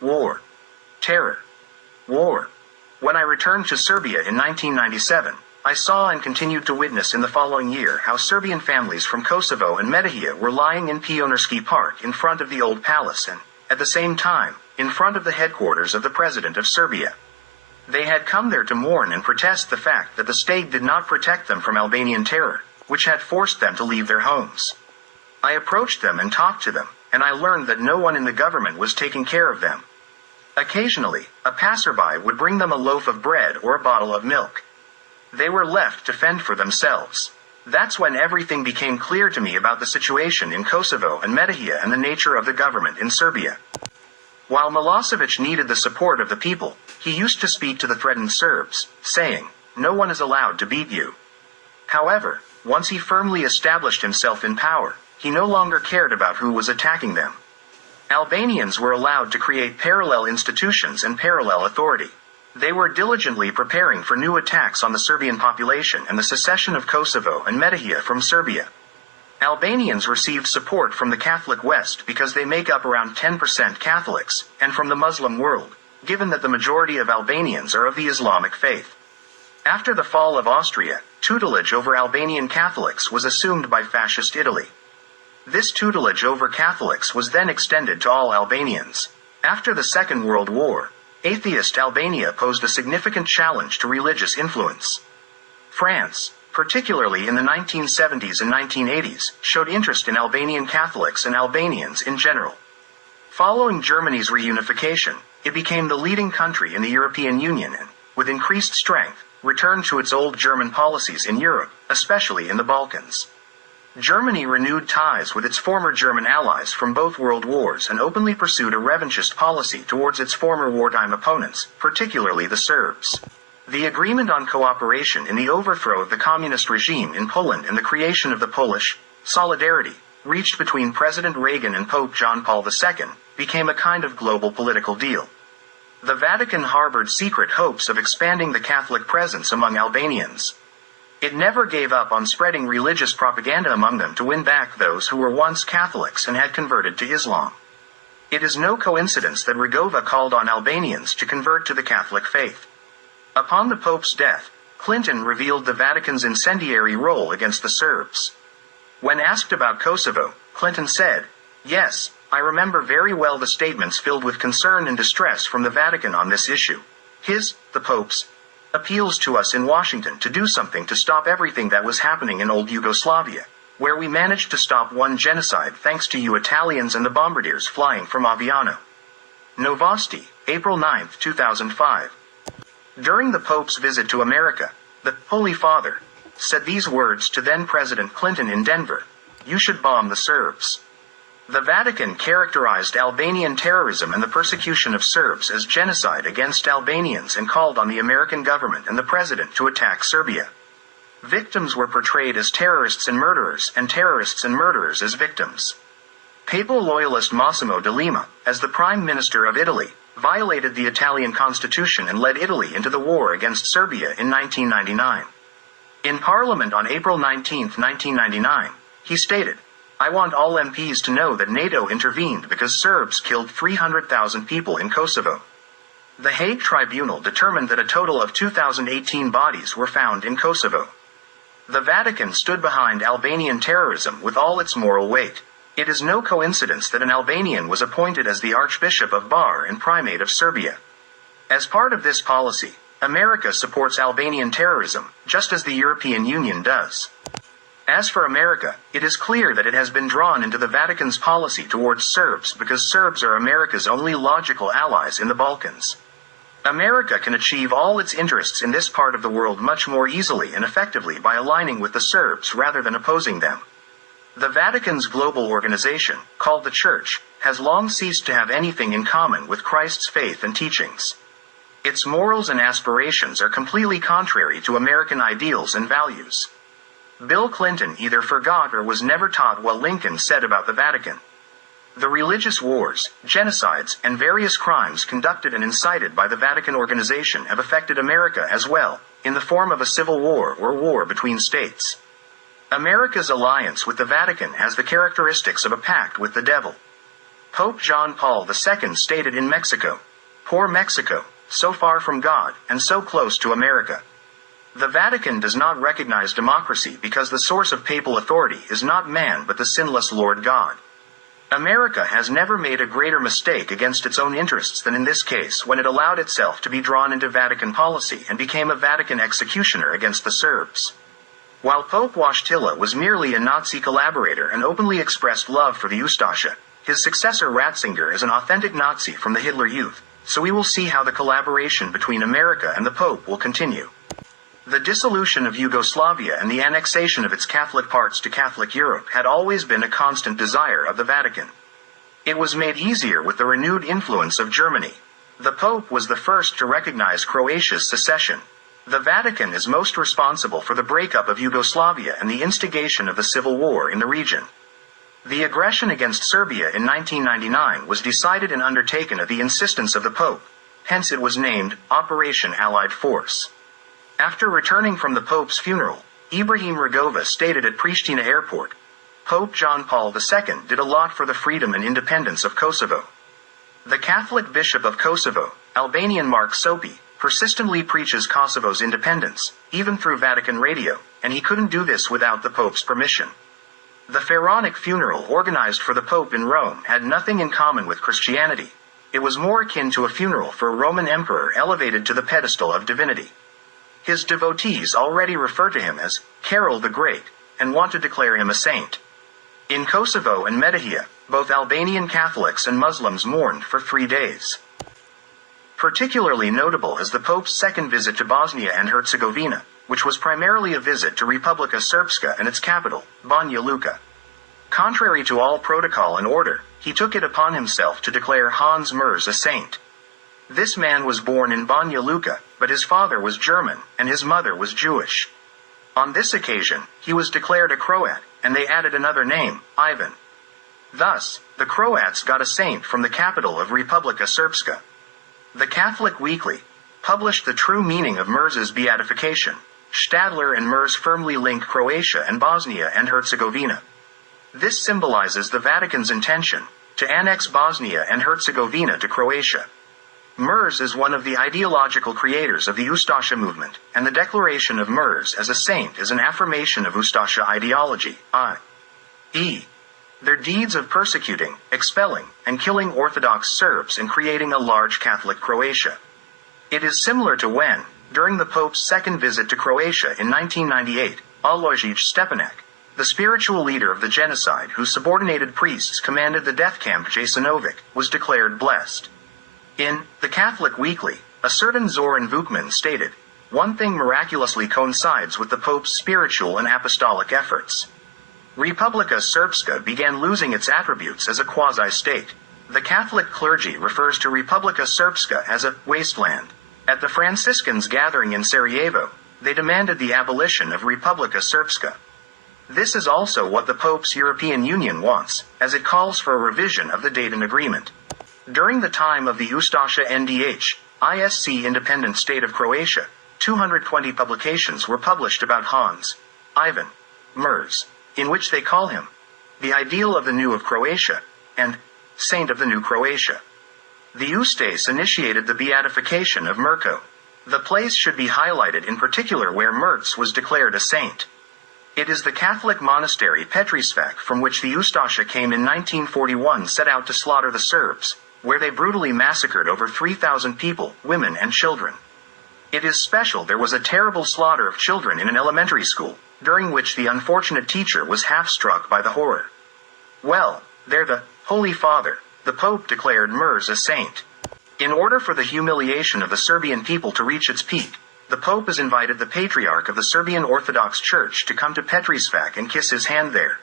War. Terror. War. When I returned to Serbia in 1997, I saw and continued to witness in the following year how Serbian families from Kosovo and Metohija were lying in Pionirski Park in front of the old palace and, at the same time, in front of the headquarters of the President of Serbia. They had come there to mourn and protest the fact that the state did not protect them from Albanian terror, which had forced them to leave their homes. I approached them and talked to them, and I learned that no one in the government was taking care of them. Occasionally, a passerby would bring them a loaf of bread or a bottle of milk. They were left to fend for themselves. That's when everything became clear to me about the situation in Kosovo and Metohija and the nature of the government in Serbia. While Milosevic needed the support of the people, he used to speak to the threatened Serbs, saying, "No one is allowed to beat you." However, once he firmly established himself in power, he no longer cared about who was attacking them. Albanians were allowed to create parallel institutions and parallel authority. They were diligently preparing for new attacks on the Serbian population and the secession of Kosovo and Metohija from Serbia. Albanians received support from the Catholic West because they make up around 10% Catholics, and from the Muslim world, given that the majority of Albanians are of the Islamic faith. After the fall of Austria, tutelage over Albanian Catholics was assumed by fascist Italy. This tutelage over Catholics was then extended to all Albanians. After the Second World War, atheist Albania posed a significant challenge to religious influence. France, particularly in the 1970s and 1980s, showed interest in Albanian Catholics and Albanians in general. Following Germany's reunification, it became the leading country in the European Union and, with increased strength, returned to its old German policies in Europe, especially in the Balkans. Germany renewed ties with its former German allies from both world wars and openly pursued a revanchist policy towards its former wartime opponents, particularly the Serbs. The agreement on cooperation in the overthrow of the communist regime in Poland and the creation of the Polish Solidarity, reached between President Reagan and Pope John Paul II, became a kind of global political deal. The Vatican harbored secret hopes of expanding the Catholic presence among Albanians. It never gave up on spreading religious propaganda among them to win back those who were once Catholics and had converted to Islam. It is no coincidence that Rugova called on Albanians to convert to the Catholic faith. Upon the Pope's death, Clinton revealed the Vatican's incendiary role against the Serbs. When asked about Kosovo, Clinton said, "Yes, I remember very well the statements filled with concern and distress from the Vatican on this issue. The Pope's, appeals to us in Washington to do something to stop everything that was happening in old Yugoslavia, where we managed to stop one genocide thanks to you Italians and the bombardiers flying from Aviano." Novosti, April 9, 2005. During the Pope's visit to America, the Holy Father said these words to then-President Clinton in Denver: "You should bomb the Serbs." The Vatican characterized Albanian terrorism and the persecution of Serbs as genocide against Albanians and called on the American government and the President to attack Serbia. Victims were portrayed as terrorists and terrorists and murderers as victims. Papal loyalist Massimo D'Alema, as the Prime Minister of Italy, violated the Italian constitution and led Italy into the war against Serbia in 1999. In Parliament on April 19, 1999, he stated, "I want all MPs to know that NATO intervened because Serbs killed 300,000 people in Kosovo." The Hague Tribunal determined that a total of 2,018 bodies were found in Kosovo. The Vatican stood behind Albanian terrorism with all its moral weight. It is no coincidence that an Albanian was appointed as the Archbishop of Bar and Primate of Serbia. As part of this policy, America supports Albanian terrorism, just as the European Union does. As for America, it is clear that it has been drawn into the Vatican's policy towards Serbs because Serbs are America's only logical allies in the Balkans. America can achieve all its interests in this part of the world much more easily and effectively by aligning with the Serbs rather than opposing them. The Vatican's global organization, called the Church, has long ceased to have anything in common with Christ's faith and teachings. Its morals and aspirations are completely contrary to American ideals and values. Bill Clinton either forgot or was never taught what Lincoln said about the Vatican. The religious wars, genocides, and various crimes conducted and incited by the Vatican organization have affected America as well, in the form of a civil war or war between states. America's alliance with the Vatican has the characteristics of a pact with the devil. Pope John Paul II stated in Mexico, "Poor Mexico, so far from God, and so close to America." The Vatican does not recognize democracy because the source of papal authority is not man but the sinless Lord God. America has never made a greater mistake against its own interests than in this case when it allowed itself to be drawn into Vatican policy and became a Vatican executioner against the Serbs. While Pope Wojtyla was merely a Nazi collaborator and openly expressed love for the Ustasha, his successor Ratzinger is an authentic Nazi from the Hitler Youth, so we will see how the collaboration between America and the Pope will continue. The dissolution of Yugoslavia and the annexation of its Catholic parts to Catholic Europe had always been a constant desire of the Vatican. It was made easier with the renewed influence of Germany. The Pope was the first to recognize Croatia's secession. The Vatican is most responsible for the breakup of Yugoslavia and the instigation of the civil war in the region. The aggression against Serbia in 1999 was decided and undertaken at the insistence of the Pope, hence it was named Operation Allied Force. After returning from the Pope's funeral, Ibrahim Rugova stated at Pristina Airport, "Pope John Paul II did a lot for the freedom and independence of Kosovo." The Catholic Bishop of Kosovo, Albanian Mark Sopi, persistently preaches Kosovo's independence, even through Vatican radio, and he couldn't do this without the Pope's permission. The pharaonic funeral organized for the Pope in Rome had nothing in common with Christianity. It was more akin to a funeral for a Roman emperor elevated to the pedestal of divinity. His devotees already refer to him as Carol the Great, and want to declare him a saint. In Kosovo and Metohija, both Albanian Catholics and Muslims mourned for 3 days. Particularly notable is the Pope's second visit to Bosnia and Herzegovina, which was primarily a visit to Republika Srpska and its capital, Banja Luka. Contrary to all protocol and order, he took it upon himself to declare Hans Mers a saint. This man was born in Banja Luka, but his father was German, and his mother was Jewish. On this occasion, he was declared a Croat, and they added another name, Ivan. Thus, the Croats got a saint from the capital of Republika Srpska. The Catholic Weekly published the true meaning of Mers's beatification. Stadler and Mers firmly link Croatia and Bosnia and Herzegovina. This symbolizes the Vatican's intention to annex Bosnia and Herzegovina to Croatia. Mers is one of the ideological creators of the Ustasha movement, and the declaration of Mers as a saint is an affirmation of Ustasha ideology, i.e., their deeds of persecuting, expelling, and killing Orthodox Serbs and creating a large Catholic Croatia. It is similar to when, during the Pope's second visit to Croatia in 1998, Alojij Stepanek, the spiritual leader of the genocide whose subordinated priests commanded the death camp Jasenovic, was declared blessed. In The Catholic Weekly, a certain Zoran Vukman stated, "One thing miraculously coincides with the Pope's spiritual and apostolic efforts. Republika Srpska began losing its attributes as a quasi-state. The Catholic clergy refers to Republika Srpska as a wasteland. At the Franciscans' gathering in Sarajevo, they demanded the abolition of Republika Srpska. This is also what the Pope's European Union wants, as it calls for a revision of the Dayton Agreement. During the time of the Ustasha NDH, ISC independent state of Croatia, 220 publications were published about Hans, Ivan, Mers, in which they call him the ideal of the new of Croatia, and saint of the new Croatia. The Ustase initiated the beatification of Mirko. The place should be highlighted in particular where Merz was declared a saint. It is the Catholic monastery Petrisvak from which the Ustasha came in 1941 set out to slaughter the Serbs, where they brutally massacred over 3,000 people, women and children. It is special there was a terrible slaughter of children in an elementary school, during which the unfortunate teacher was half struck by the horror. Well, there the Holy Father, the Pope declared Mers a saint. In order for the humiliation of the Serbian people to reach its peak, the Pope has invited the Patriarch of the Serbian Orthodox Church to come to Petrisvak and kiss his hand there.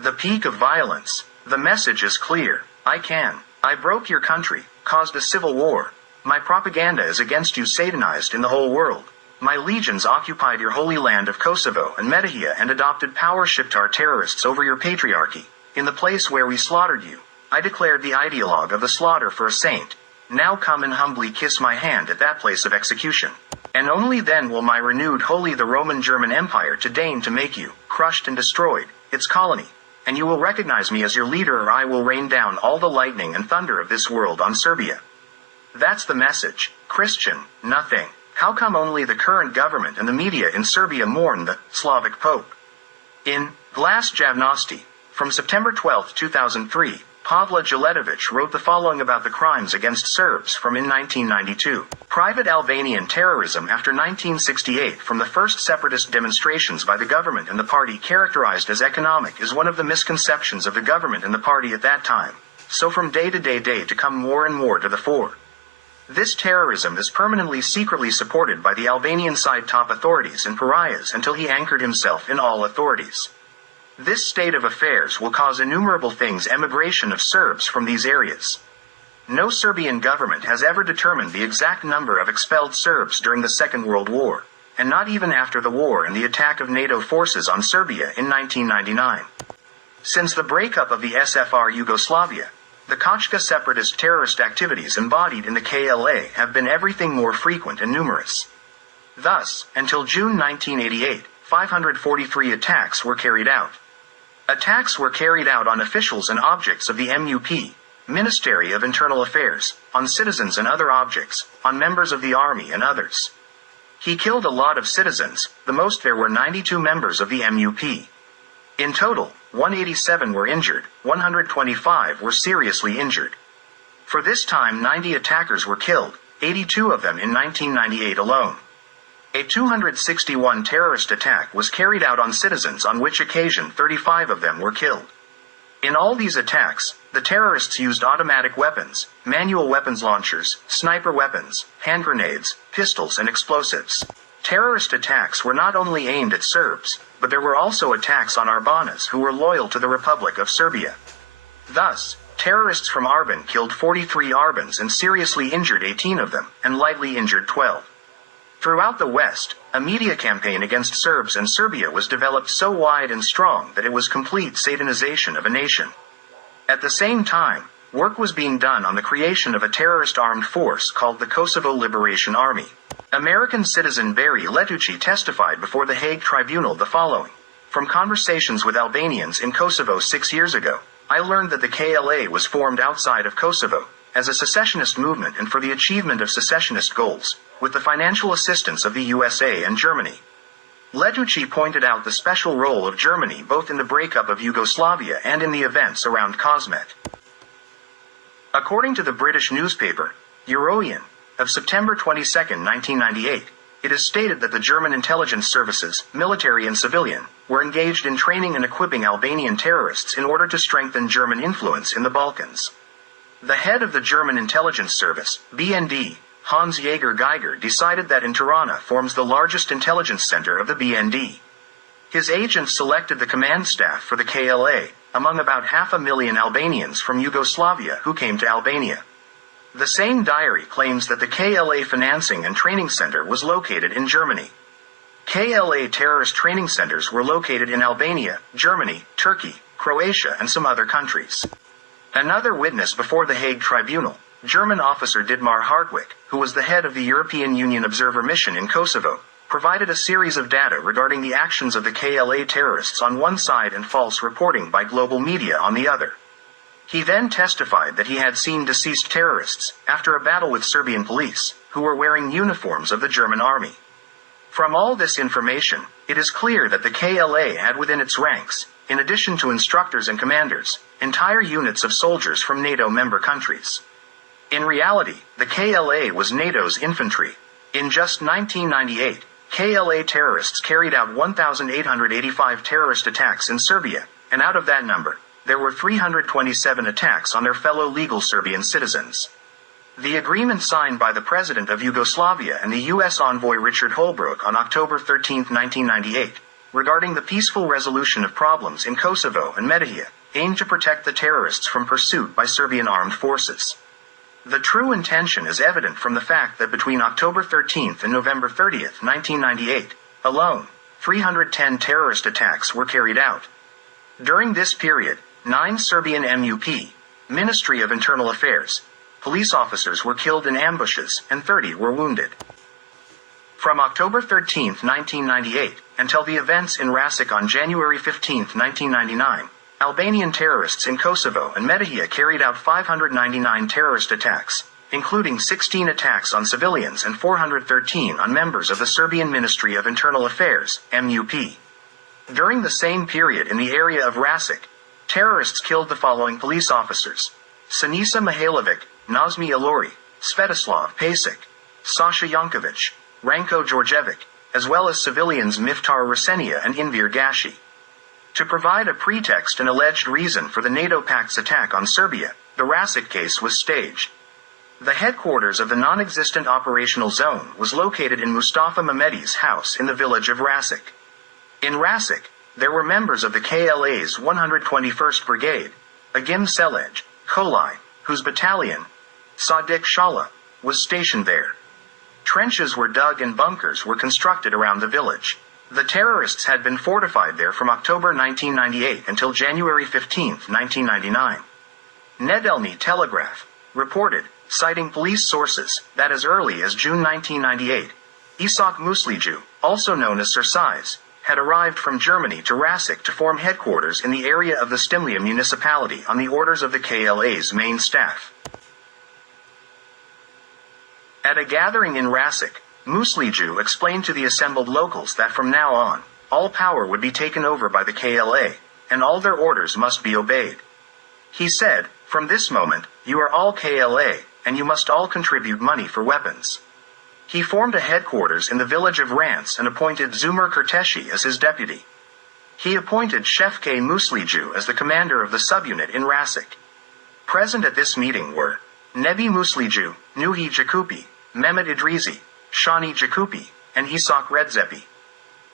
The peak of violence. The message is clear. I broke your country, caused a civil war. My propaganda is against you satanized in the whole world. My legions occupied your holy land of Kosovo and Metohija and adopted power Shiptar terrorists over your patriarchy. In the place where we slaughtered you, I declared the ideologue of the slaughter for a saint. Now come and humbly kiss my hand at that place of execution. And only then will my renewed holy the Roman German Empire to deign to make you, crushed and destroyed, its colony, and you will recognize me as your leader, or I will rain down all the lightning and thunder of this world on Serbia. That's the message. Christian, nothing. How come only the current government and the media in Serbia mourn the Slavic Pope? In Glas Javnosti, from September 12, 2003, Pavla Jeletovic wrote the following about the crimes against Serbs from in 1992. Private Albanian terrorism after 1968 from the first separatist demonstrations by the government and the party characterized as economic is one of the misconceptions of the government and the party at that time, so from day to come more and more to the fore. This terrorism is permanently secretly supported by the Albanian side top authorities and pariahs until he anchored himself in all authorities. This state of affairs will cause innumerable things: emigration of Serbs from these areas. No Serbian government has ever determined the exact number of expelled Serbs during the Second World War, and not even after the war and the attack of NATO forces on Serbia in 1999. Since the breakup of the SFR Yugoslavia, the Kochka separatist terrorist activities embodied in the KLA have been everything more frequent and numerous. Thus, until June 1988, 543 attacks were carried out. Attacks were carried out on officials and objects of the MUP, Ministry of Internal Affairs, on citizens and other objects, on members of the army and others. He killed a lot of citizens, the most. There were 92 members of the MUP. In total, 187 were injured, 125 were seriously injured. For this time 90 attackers were killed, 82 of them in 1998 alone. A 261 terrorist attack was carried out on citizens, on which occasion 35 of them were killed. In all these attacks, the terrorists used automatic weapons, manual weapons launchers, sniper weapons, hand grenades, pistols and explosives. Terrorist attacks were not only aimed at Serbs, but there were also attacks on Arbanas who were loyal to the Republic of Serbia. Thus, terrorists from Arban killed 43 Arbans and seriously injured 18 of them, and lightly injured 12. Throughout the West, a media campaign against Serbs and Serbia was developed so wide and strong that it was complete satanization of a nation. At the same time, work was being done on the creation of a terrorist armed force called the Kosovo Liberation Army. American citizen Barry Letucci testified before the Hague Tribunal the following. From conversations with Albanians in Kosovo 6 years ago, I learned that the KLA was formed outside of Kosovo, as a secessionist movement and for the achievement of secessionist goals, with the financial assistance of the USA and Germany. Letucci pointed out the special role of Germany both in the breakup of Yugoslavia and in the events around Kosmet. According to the British newspaper, Euroian, of September 22, 1998, it is stated that the German intelligence services, military and civilian, were engaged in training and equipping Albanian terrorists in order to strengthen German influence in the Balkans. The head of the German intelligence service, BND, Hans Jaeger Geiger, decided that in Tirana forms the largest intelligence center of the BND. His agents selected the command staff for the KLA, among about 500,000 Albanians from Yugoslavia who came to Albania. The same diary claims that the KLA financing and training center was located in Germany. KLA terrorist training centers were located in Albania, Germany, Turkey, Croatia and some other countries. Another witness before the Hague Tribunal, German officer Dietmar Hartwig, who was the head of the European Union Observer Mission in Kosovo, provided a series of data regarding the actions of the KLA terrorists on one side and false reporting by global media on the other. He then testified that he had seen deceased terrorists, after a battle with Serbian police, who were wearing uniforms of the German army. From all this information, it is clear that the KLA had within its ranks, in addition to instructors and commanders, entire units of soldiers from NATO member countries. In reality, the KLA was NATO's infantry. In just 1998, KLA terrorists carried out 1,885 terrorist attacks in Serbia, and out of that number, there were 327 attacks on their fellow legal Serbian citizens. The agreement signed by the President of Yugoslavia and the U.S. envoy Richard Holbrooke on October 13, 1998, regarding the peaceful resolution of problems in Kosovo and Metohija, aimed to protect the terrorists from pursuit by Serbian armed forces. The true intention is evident from the fact that between October 13 and November 30, 1998, alone, 310 terrorist attacks were carried out. During this period, 9 Serbian MUP, Ministry of Internal Affairs, police officers were killed in ambushes and 30 were wounded. From October 13, 1998, until the events in Rasic on January 15, 1999, Albanian terrorists in Kosovo and Metohija carried out 599 terrorist attacks, including 16 attacks on civilians and 413 on members of the Serbian Ministry of Internal Affairs, MUP. During the same period in the area of Rasic, terrorists killed the following police officers: Sinisa Mihailovic, Nazmi Ilori, Svetoslav Pasic, Sasha Yankovic, Ranko Djordjevic, as well as civilians Miftar Rasenia and Enver Gashi. To provide a pretext and alleged reason for the NATO Pact's attack on Serbia, the Rasic case was staged. The headquarters of the non-existent operational zone was located in Mustafa Mehmeti's house in the village of Rasic. In Rasic, there were members of the KLA's 121st Brigade, Agim Selej, Kolai, whose battalion, Sadiq Shala, was stationed there. Trenches were dug and bunkers were constructed around the village. The terrorists had been fortified there from October 1998 until January 15, 1999. Nedelni Telegraph reported, citing police sources, that as early as June 1998, Isak Musliju, also known as Size, had arrived from Germany to Rasic to form headquarters in the area of the Stimlia municipality on the orders of the KLA's main staff. At a gathering in Rasic, Musliju explained to the assembled locals that from now on, all power would be taken over by the KLA, and all their orders must be obeyed. He said, "From this moment, you are all KLA, and you must all contribute money for weapons." He formed a headquarters in the village of Rance and appointed Zumur Kurteshi as his deputy. He appointed Shefke Musliju as the commander of the subunit in Rasic. Present at this meeting were Nebi Musliju, Nuhi Jakupi, Mehmet Idrisi, Shani Jakupi, and Isak Redzepi.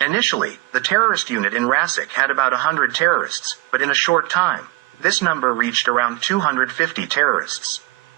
Initially, the terrorist unit in Rasic had about 100 terrorists, but in a short time, this number reached around 250 terrorists.